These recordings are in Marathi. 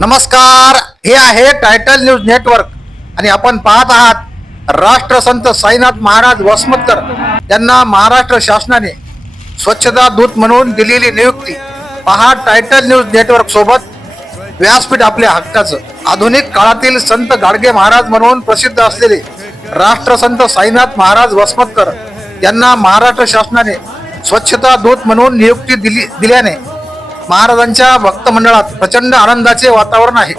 नमस्कार. हे आहे टायटल न्यूज नेटवर्क आणि आपण पाहत आहात राष्ट्रसंत साईनाथ महाराज वसमतकर. यांना महाराष्ट्र शासनाने स्वच्छता दूत म्हणून दिलेली नियुक्ती. पहा टायटल न्यूज नेटवर्क सोबत व्यासपीठ आपल्या हक्काचं. आधुनिक काळातील संत गाडगे महाराज म्हणून प्रसिद्ध असलेले राष्ट्रसंत साईनाथ महाराज वसमतकर यांना महाराष्ट्र शासनाने स्वच्छता दूत म्हणून नियुक्ती दिली दिल्याने महाराजांच्या भक्त मंडळात प्रचंड आनंदाचे वातावरण आहे.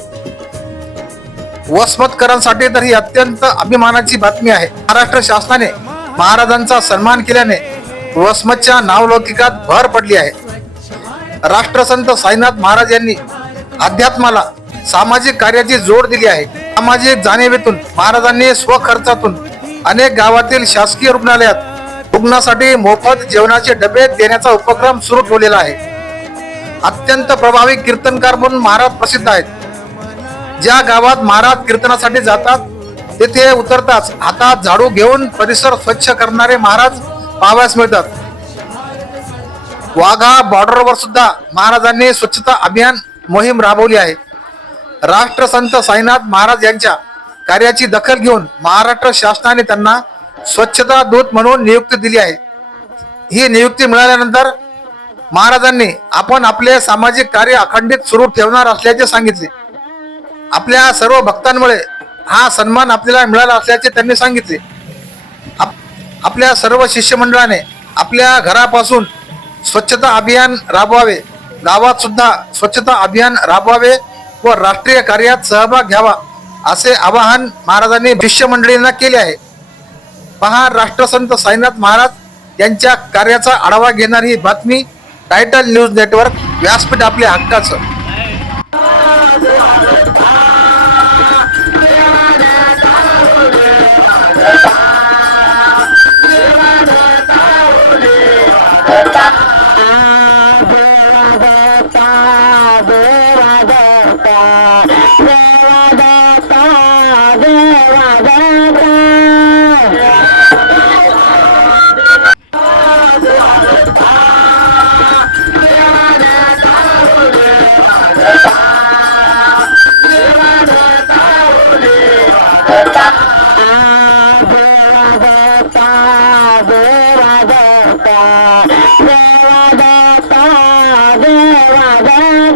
वसमतकरांसाठी तर ही अत्यंत अभिमानाची बातमी आहे. महाराष्ट्र शासनाने महाराजांचा सन्मान केल्याने वसमतच्या नावलौकिकात भर पडली आहे. राष्ट्रसंत साईनाथ महाराज यांनी अध्यात्माला सामाजिक कार्याची जोड दिली आहे. सामाजिक जाणीवेतून महाराजांनी स्वखर्चातून अनेक गावातील शासकीय रुग्णालयात रुग्णासाठी मोफत जेवणाचे डबे देण्याचा उपक्रम सुरू ठेवलेला आहे. अत्यंत प्रभावी कीर्तनकार म्हणून महाराज प्रसिद्ध आहेत. ज्या गावात महाराज कीर्तनासाठी जातात तेथे उतरताच हातात झाडू घेऊन परिसर स्वच्छ करणारे महाराज पाहावयास मिळतात. वाघा बॉर्डरवर सुद्धा महाराजांनी स्वच्छता अभियान मोहीम राबवली आहे. राष्ट्रसंत साईनाथ महाराज यांच्या कार्याची दखल घेऊन महाराष्ट्र शासनाने त्यांना स्वच्छता दूत म्हणून नियुक्ती दिली आहे. ही नियुक्ती मिळाल्यानंतर महाराजांनी आपण आपले सामाजिक कार्य अखंडित सुरू ठेवणार असल्याचे सांगितले. आपल्या सर्व भक्तांमुळे हा सन्मान आपल्याला मिळाला असल्याचे त्यांनी सांगितले. आप- आपल्या सर्व शिष्यमंडळाने आपल्या घरापासून स्वच्छता अभियान राबवावे गावात सुद्धा स्वच्छता अभियान राबवावे व राष्ट्रीय कार्यात सहभाग घ्यावा असे आवाहन महाराजांनी शिष्यमंडळींना केले आहे. पहा राष्ट्रसंत साईनाथ महाराज यांच्या कार्याचा आढावा घेणारी ही बातमी टायटल न्यूज नेटवर्क व्यासपीठ आपल्या हक्काचं. Oh,